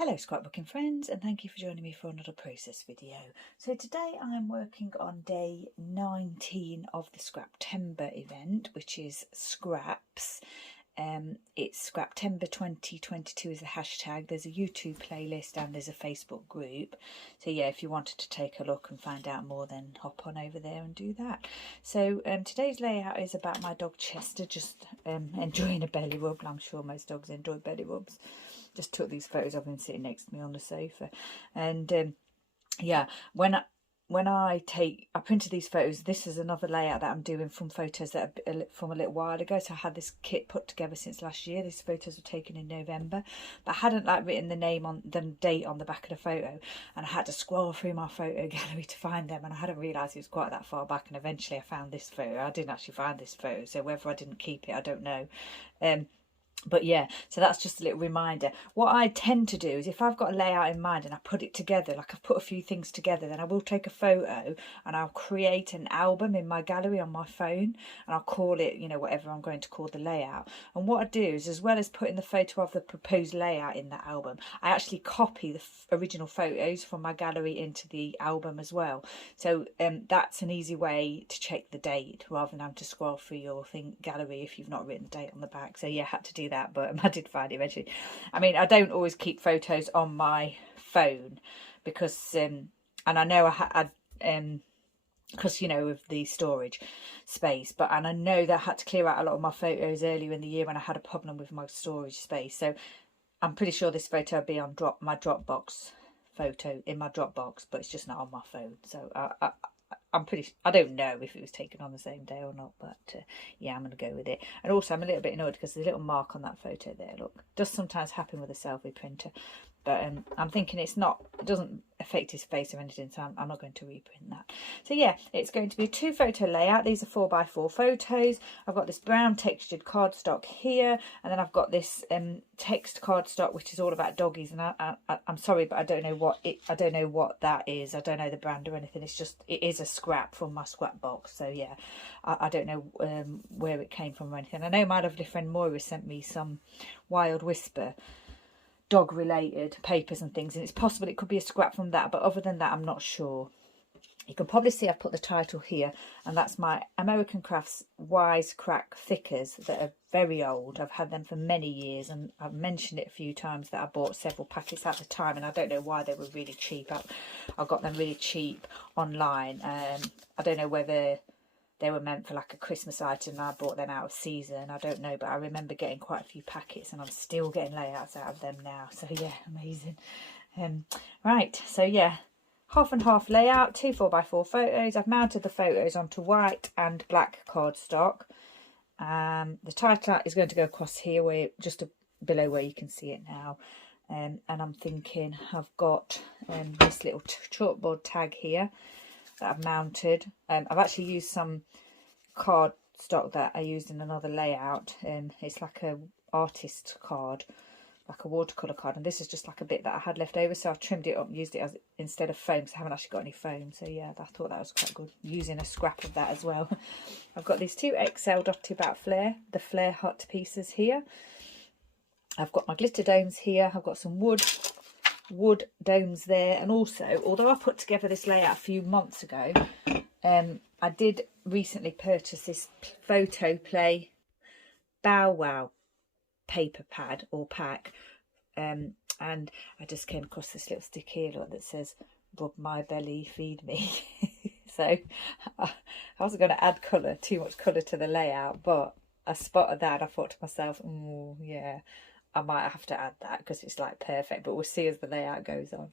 Hello scrapbooking friends, and thank you for joining me for another process video. So today I'm working on day 19 of the Scraptember event, which is scraps. It's Scraptember 2022 is the hashtag. There's a YouTube playlist and there's a Facebook group. So yeah, if you wanted to take a look and find out more, then hop on over there and do that. So today's layout is about my dog Chester just enjoying a belly rub. I'm sure most dogs enjoy belly rubs. Just took these photos of him sitting next to me on the sofa, and yeah, when I printed these photos. This is another layout that I'm doing from photos that are from a little while ago. So I had this kit put together since last year. These photos were taken in November, but I hadn't written the date on the back of the photo, and I had to scroll through my photo gallery to find them, and I hadn't realised it was quite that far back. And eventually I found this photo. I didn't actually find this photo, so whether I didn't keep it, I don't know. But yeah, so that's just a little reminder. What I tend to do is if I've got a layout in mind and I put it together, like I've put a few things together, then I will take a photo and I'll create an album in my gallery on my phone, and I'll call it, whatever I'm going to call the layout. And what I do is, as well as putting the photo of the proposed layout in that album, I actually copy the original photos from my gallery into the album as well. So that's an easy way to check the date rather than having to scroll through your gallery if you've not written the date on the back. So yeah, I had to do that, but I did find it eventually. I mean, I don't always keep photos on my phone because and I know I had because of the storage space, and I know that I had to clear out a lot of my photos earlier in the year when I had a problem with my storage space. So I'm pretty sure this photo will be on my Dropbox photo in my Dropbox, but it's just not on my phone. So I don't know if it was taken on the same day or not, but yeah, I'm going to go with it. And also I'm a little bit annoyed because there's a little mark on that photo there. Look, it does sometimes happen with a selfie printer, but I'm thinking it doesn't affect his face or anything, so I'm not going to reprint that. So yeah, it's going to be a 2 photo layout. These are 4x4 photos. I've got this brown textured cardstock here, and then I've got this text cardstock which is all about doggies, and I'm sorry, but I don't know what that is. I don't know the brand or anything. It is a scrap from my scrap box. So yeah, I don't know where it came from or anything. I know my lovely friend Moira sent me some Wild Whisper dog related papers and things, and it's possible it could be a scrap from that, but other than that I'm not sure. You can probably see I've put the title here, and that's my American Crafts Wisecrack thickers that are very old. I've had them for many years, and I've mentioned it a few times that I bought several packets at the time, and I don't know why they were really cheap. I got them really cheap online. I don't know whether they were meant for like a Christmas item and I bought them out of season. I don't know, but I remember getting quite a few packets, and I'm still getting layouts out of them now. So yeah, amazing. Right, so yeah, half and half layout, 2 4x4 photos. I've mounted the photos onto white and black cardstock. The title is going to go across here, just below where you can see it now. And I'm thinking I've got this little chalkboard tag here that I've mounted. I've actually used some cardstock that I used in another layout. It's like a artist card, like a watercolour card, and this is just like a bit that I had left over, so I trimmed it up and used it as instead of foam, because I haven't actually got any foam. So yeah, I thought that was quite good, using a scrap of that as well. I've got these 2 XL Dotty About the Flair Hut pieces here. I've got my glitter domes here. I've got some wood domes there, and also, although I put together this layout a few months ago, I did recently purchase this PhotoPlay BowWow paper pad or pack, and I just came across this little stick here, look, that says "Rub my belly, feed me." So I wasn't going to add too much colour to the layout, but I spotted that and I thought to myself, oh yeah, I might have to add that because it's like perfect, but we'll see as the layout goes on.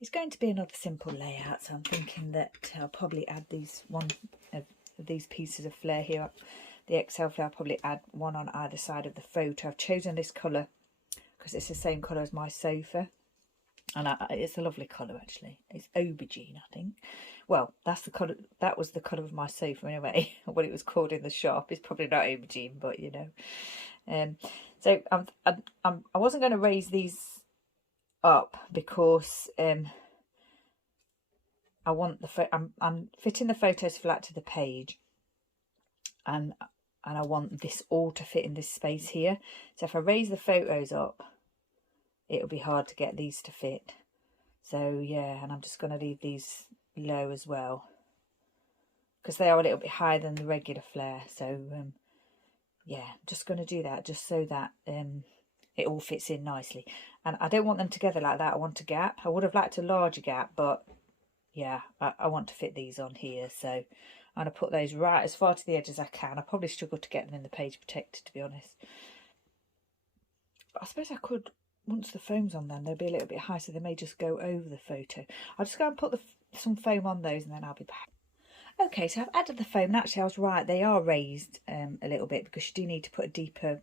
It's going to be another simple layout, so I'm thinking that I'll probably add these pieces of Flair here. The XL Flair, I'll probably add one on either side of the photo. I've chosen this colour because it's the same colour as my sofa, and it's a lovely colour actually. It's aubergine, I think. Well, that's the colour. That was the colour of my sofa anyway. What it was called in the shop. It's probably not aubergine, but So I wasn't going to raise these up because I want I'm fitting the photos flat to the page, and I want this all to fit in this space here. So if I raise the photos up, it'll be hard to get these to fit. So yeah, and I'm just going to leave these low as well, because they are a little bit higher than the regular Flair. So yeah, just going to do that just so that it all fits in nicely. And I don't want them together like that. I want a gap. I would have liked a larger gap, but yeah, I want to fit these on here. So I'm going to put those right as far to the edge as I can. I probably struggle to get them in the page protector, to be honest. But I suppose I could, once the foam's on them, they'll be a little bit high, so they may just go over the photo. I'll just go and put some foam on those, and then I'll be back. Okay, so I've added the foam, and actually I was right, they are raised a little bit, because you do need to put a deeper,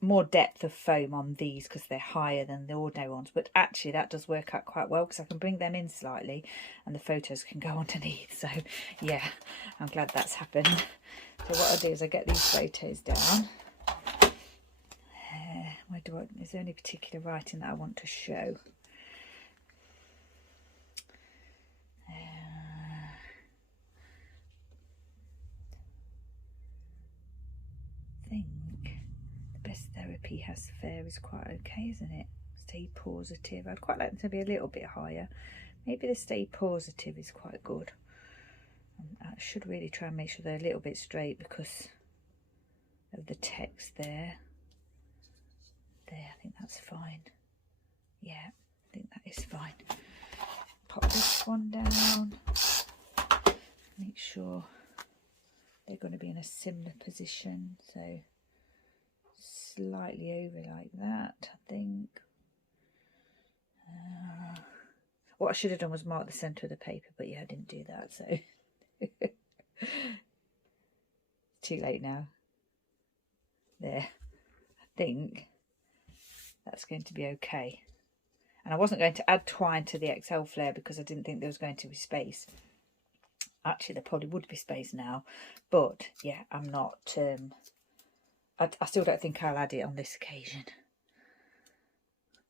more depth of foam on these, because they're higher than the ordinary ones. But actually that does work out quite well, because I can bring them in slightly and the photos can go underneath. So yeah, I'm glad that's happened. So what I'll do is I get these photos down. Is there any particular writing that I want to show? I think the best therapy has fair is quite okay, isn't it? Stay positive. I'd quite like them to be a little bit higher. Maybe the stay positive is quite good. I should really try and make sure they're a little bit straight because of the text there. There, I think that's fine. Yeah, I think that is fine. Pop this one down. Make sure they're going to be in a similar position. So slightly over like that, I think. What I should have done was mark the centre of the paper, but yeah, I didn't do that, so too late now. There, I think that's going to be okay. And I wasn't going to add twine to the XL Flair because I didn't think there was going to be space. Actually, there probably would be space now, but yeah, I'm not. I still don't think I'll add it on this occasion.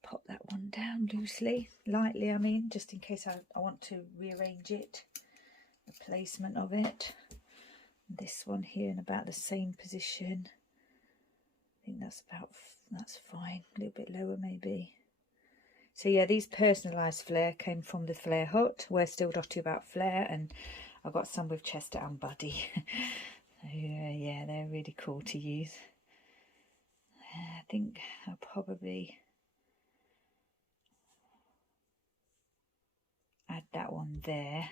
Pop that one down loosely, lightly, I mean, just in case I want to rearrange it, the placement of it. This one here in about the same position. I think that's fine. A little bit lower maybe. So yeah, these personalised Flair came from the Flair Hut. We're still dotty about Flair, and I've got some with Chester and Buddy. So yeah, they're really cool to use. I think I'll probably add that one there.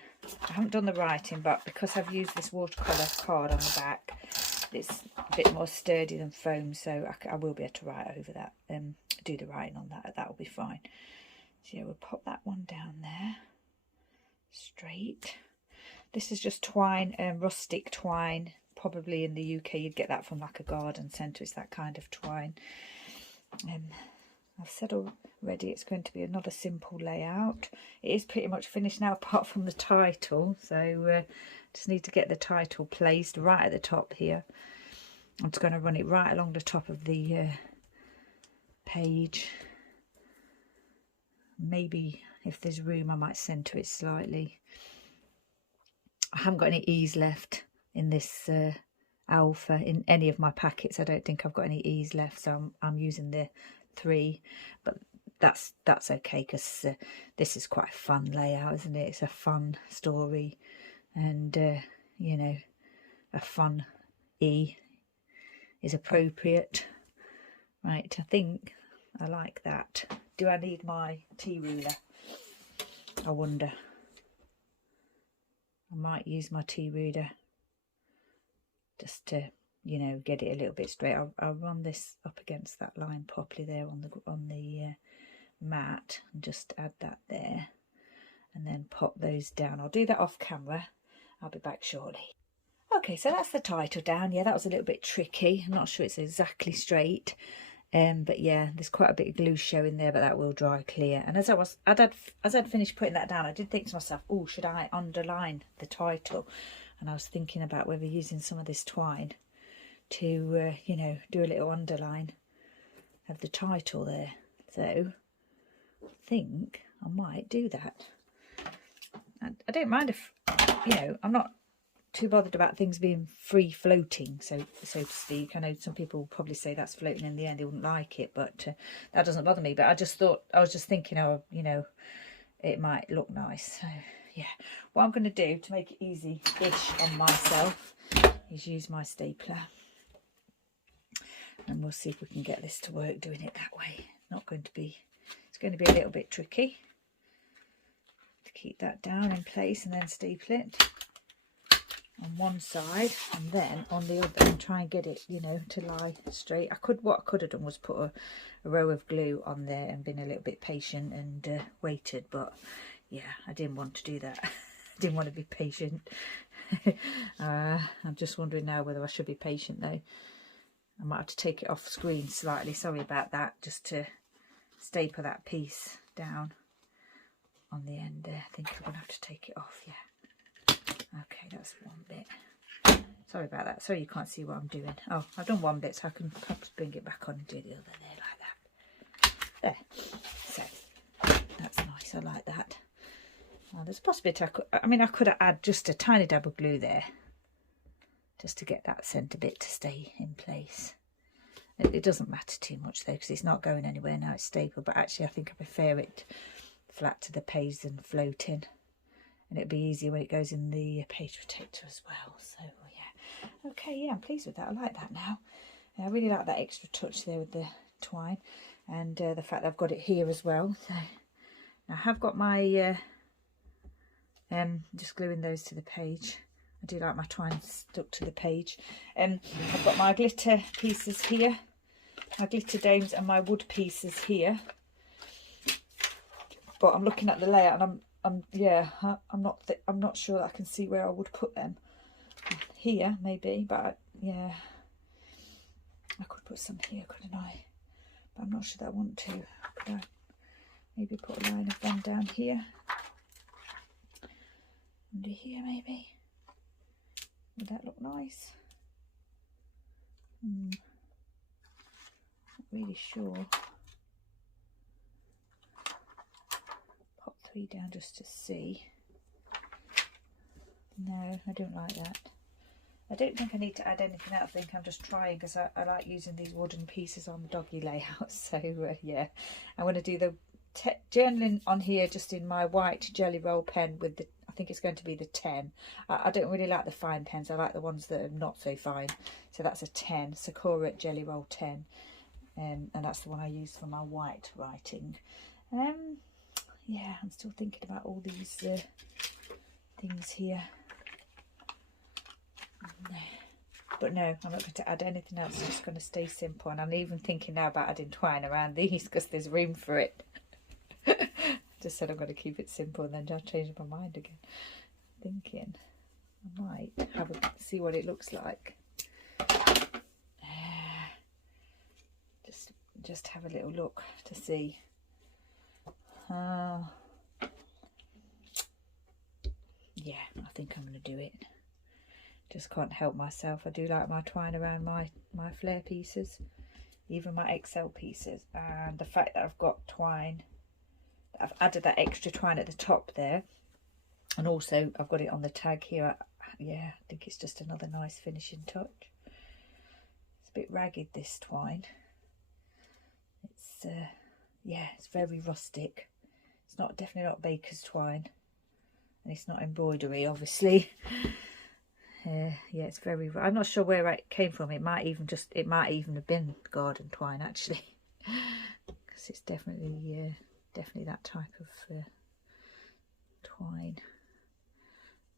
I haven't done the writing, but because I've used this watercolour card on the back, it's a bit more sturdy than foam, so I will be able to write over that, do the writing on that. That will be fine. So yeah, we'll pop that one down there, straight. This is just twine, rustic twine. Probably in the UK you'd get that from like a garden centre. It's that kind of twine. I've said already it's going to be another simple layout. It is pretty much finished now apart from the title, so just need to get the title placed right at the top here. I'm just going to run it right along the top of the page. Maybe if there's room I might centre it slightly. I haven't got any E's left in this alpha in any of my packets. I don't think I've got any E's left, so I'm using the 3, but that's okay, because this is quite a fun layout, isn't it? It's a fun story, and you know, a fun E is appropriate. Right, I think I like that. Do I need my tea ruler? I wonder. I might use my tea ruler just to, you know, get it a little bit straight. I'll run this up against that line properly there on the mat, and just add that there, and then pop those down. I'll do that off camera. I'll be back shortly. Okay, so that's the title down. Yeah, that was a little bit tricky. I'm not sure it's exactly straight, but yeah, there's quite a bit of glue showing there, but that will dry clear. And as I'd finished putting that down, I did think to myself, oh, should I underline the title? And I was thinking about whether using some of this twine to, you know, do a little underline of the title there. So I think I might do that. I don't mind if, you know, I'm not too bothered about things being free floating, so to speak. I know some people will probably say that's floating in the end, they wouldn't like it, but that doesn't bother me. But I was just thinking, oh, you know, it might look nice. So yeah, what I'm going to do to make it easy-ish on myself is use my stapler, and we'll see if we can get this to work doing it that way. It's going to be a little bit tricky to keep that down in place and then staple it on one side and then on the other, and try and get it, you know, to lie straight. What I could have done was put a row of glue on there and been a little bit patient and waited, but yeah, I didn't want to do that. I didn't want to be patient. I'm just wondering now whether I should be patient though. I might have to take it off screen slightly, sorry about that, just to staple that piece down on the end there. I think I'm going to have to take it off, yeah. Okay, that's one bit. Sorry about that. Sorry you can't see what I'm doing. Oh, I've done one bit, so I can perhaps bring it back on and do the other there, like that. There. So, that's nice. I like that. Well, there's a possibility I could have added just a tiny dab of glue there, just to get that centre bit to stay in place. It doesn't matter too much though, because it's not going anywhere now, it's stapled. But actually I think I prefer it flat to the page than floating. And it'll be easier when it goes in the page protector as well. So yeah, okay, yeah, I'm pleased with that. I like that now. I really like that extra touch there with the twine, and the fact that I've got it here as well. So I have got my just gluing those to the page. I do like my twine stuck to the page. I've got my glitter pieces here, my glitter domes, and my wood pieces here. But I'm looking at the layout, and I'm not sure that I can see where I would put them. Here maybe, but yeah, I could put some here, couldn't I? But I'm not sure that I want to. Could I maybe put a line of them down here? Under here maybe? Would that look nice? Not really sure. Pop 3 down just to see. No, I don't like that. I don't think I need to add anything else. I think I'm just trying, because I like using these wooden pieces on doggy layouts. So yeah, I'm going to do the journaling on here just in my white Gelly Roll pen with the, I think it's going to be the 10. I don't really like the fine pens. I like the ones that are not so fine. So that's a 10, Sakura Gelly Roll 10. And that's the one I use for my white writing. Yeah, I'm still thinking about all these things here. But no, I'm not going to add anything else. It's just going to stay simple. And I'm even thinking now about adding twine around these, because there's room for it. Just said I'm going to keep it simple, and then I'll change my mind again. Thinking I might have see what it looks like. Just have a little look to see. Yeah, I think I'm going to do it. Just can't help myself. I do like my twine around my Flair pieces, even my XL pieces, and the fact that I've got twine, I've added that extra twine at the top there, and also I've got it on the tag here. Yeah, I think it's just another nice finishing touch. It's a bit ragged, this twine. It's yeah, it's very rustic. It's definitely not baker's twine, and it's not embroidery, obviously. Yeah, it's very. I'm not sure where it came from. It might even have been garden twine, actually, because it's definitely that type of twine.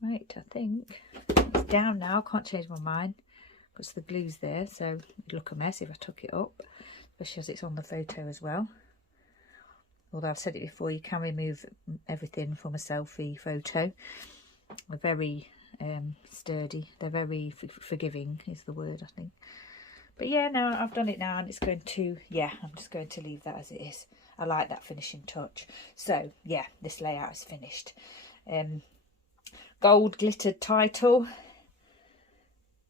Right, I think it's down now. I can't change my mind because the glue's there, so it'd look a mess if I took it up, especially as it's on the photo as well. Although I've said it before, you can remove everything from a selfie photo. They're very sturdy. They're very forgiving is the word, I think. But yeah, no, I've done it now, and it's going to, yeah, I'm just going to leave that as it is. I like that finishing touch. So yeah, this layout is finished. Gold glittered title.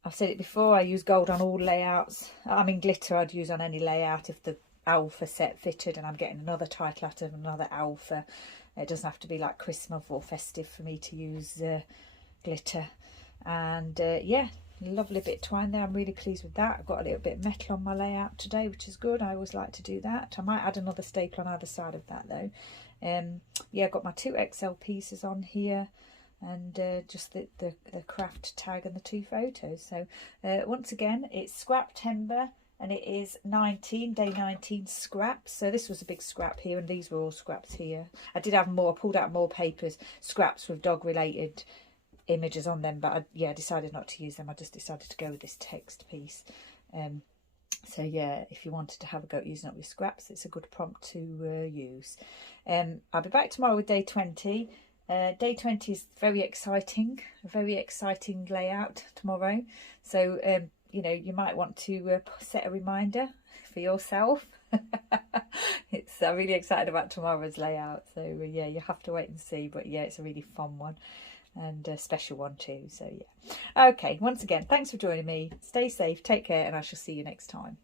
I've said it before, I use gold on all layouts. I mean, glitter I'd use on any layout if the alpha set fitted and I'm getting another title out of another alpha. It doesn't have to be like Christmas or festive for me to use glitter. And yeah, lovely bit of twine there. I'm really pleased with that. I've got a little bit of metal on my layout today, which is good. I always like to do that. I might add another staple on either side of that though. Yeah, I've got my 2XL pieces on here, and just the craft tag and the 2 photos. So once again, it's Scraptember, and it is day 19 scraps. So this was a big scrap here, and these were all scraps here. I did have more, pulled out more papers, scraps with dog related images on them, but I decided not to use them. I just decided to go with this text piece. So yeah, if you wanted to have a go at using up your scraps, it's a good prompt to use. I'll be back tomorrow with day 20. Day 20 is very exciting, a very exciting layout tomorrow. So you know, you might want to set a reminder for yourself. I'm really excited about tomorrow's layout. So yeah, you have to wait and see. But yeah, it's a really fun one, and a special one too. So yeah. Okay, once again, thanks for joining me. Stay safe, take care, and I shall see you next time.